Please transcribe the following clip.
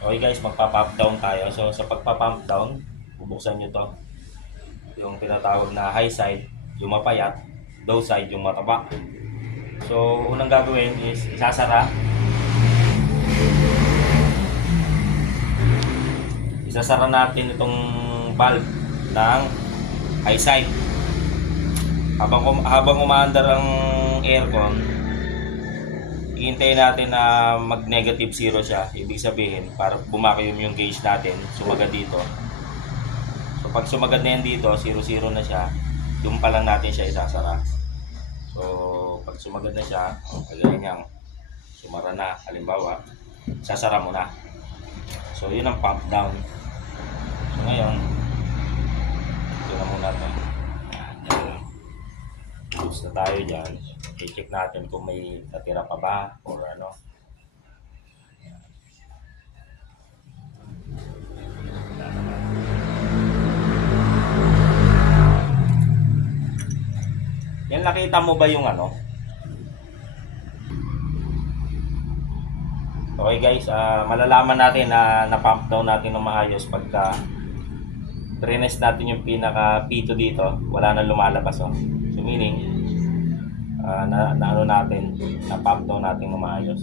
Okay guys, magpa-pump down tayo. So sa pagpa-pump down, bubuksan nyo to. Yung tinatawag na high side, yung mapayat, low side, yung mataba. So unang gagawin is isasara. Isasara natin itong valve ng high side. Habang umaandar ang aircon, hihintayin natin na mag-negative zero siya. Ibig sabihin, para bumacuum yung gauge natin, sumagad dito. So pag sumagad na yan dito, 0-0 na siya, yung pa lang natin siya isasara. So pag sumagad na siya, kagaya niyang sumara na, halimbawa, sasara mo na. So yun ang pump down. So ngayon, ito na muna ito. Close na tayo dyan. I-check natin kung may natira pa ba or ano. Yan, nakita mo ba yung ano? Okay guys, malalaman natin na na-pump down natin ng maayos pagka drines natin yung pinaka pito dito, wala na lumalabas. Oh. So meaning, na ano natin, na-pump down natin ng maayos.